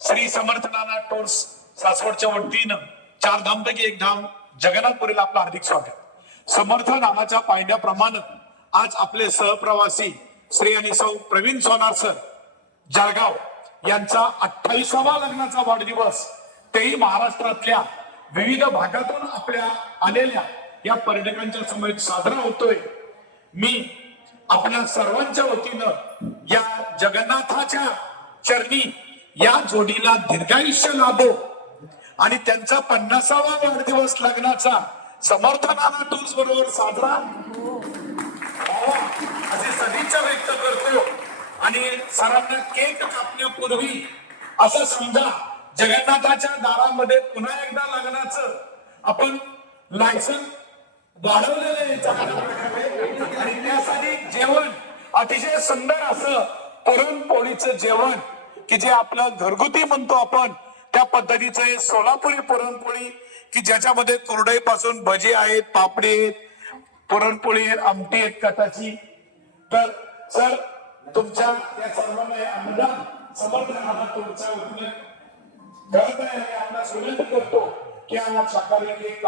श्री समर्थ नाना tours सासवडच्या वतीनं 4 धामपैकी एक धाम जगन्नाथपुरीला आपलं हार्दिक स्वागत। समर्थ नानाच्या पायंड्याप्रमाणे आज आपले सहप्रवासी श्री आणि सौ प्रवीण सोनार सर जळगाव यांचा 28वा लग्नाचा वाढदिवस तेही महाराष्ट्रातल्या विविध भागातून आपल्या आलेल्या या पर्यटकांच्या समवेत साजरा होतोय। मी आपल्या सर्वांच्या वतीनं या जगन्नाथाच्या चरणी या जोडीला दीर्घायुष्य लाभो आणि त्यांचा 50वा वाढदिवस लग्नाचा समर्थ नाना टूर्स बरोबर साजरा असे सदिच्छा व्यक्त करतो। आणि सरांना केक कापण्यापूर्वी असं समजा जगन्नाथाच्या दारामध्ये पुन्हा एकदा लग्नाचं आपण लायसन वाढवलेलं आहे आणि त्यासाठी जेवण अतिशय सुंदर असं पुरणपोळीचं जेवण की जे आपलं घरगुती म्हणतो आपण त्या पद्धतीचं हे सोलापुरी पुरणपोळी की ज्याच्यामध्ये कुरडई पासून भजी आहेत, पापडी आहेत, पुरणपोळी आहेत, आमटी आहेत कटाची। तर सर तुमच्या या सर्वांना अनुदान समर्थ नाना टूरच्या वतीने करत आहे। आपला विनंती करतो की हा शाकाहारी केक